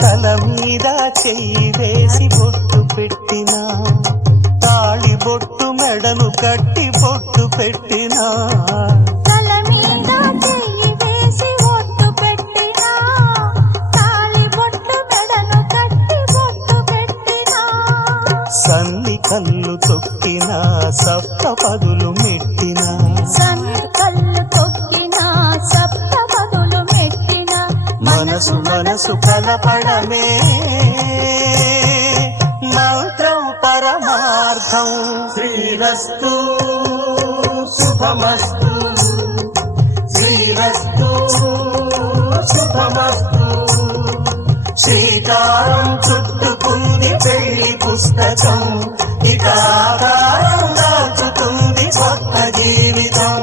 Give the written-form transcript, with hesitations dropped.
తల మీద చెయ్యి వేసి బొట్టు పెట్టినా, తాళి బొట్టు మెడను కట్టి బొట్టు పెట్టినా, తల మీద చెయ్యి వేసి బొట్టు పెట్టినా, తాళి బొట్టు మెడను కట్టి బొట్టు పెట్టినా, సన్ని కళ్ళు తొక్కినా సప్త పదులు మెట్టినా, సన్ని కళ్ళు తొక్కినా సప్త పదులు మెట్టినా, మనసు మనసు కలపడమే మంత్రం పరమార్థం. శ్రీరస్తు శుభమస్తు, శ్రీరస్తు శుభమస్తు. శ్రీకారం చుట్టుకుంది పెళ్లి పుస్తకం, ఇక ఆకారం దాచుతుంది కొత్త జీవితం.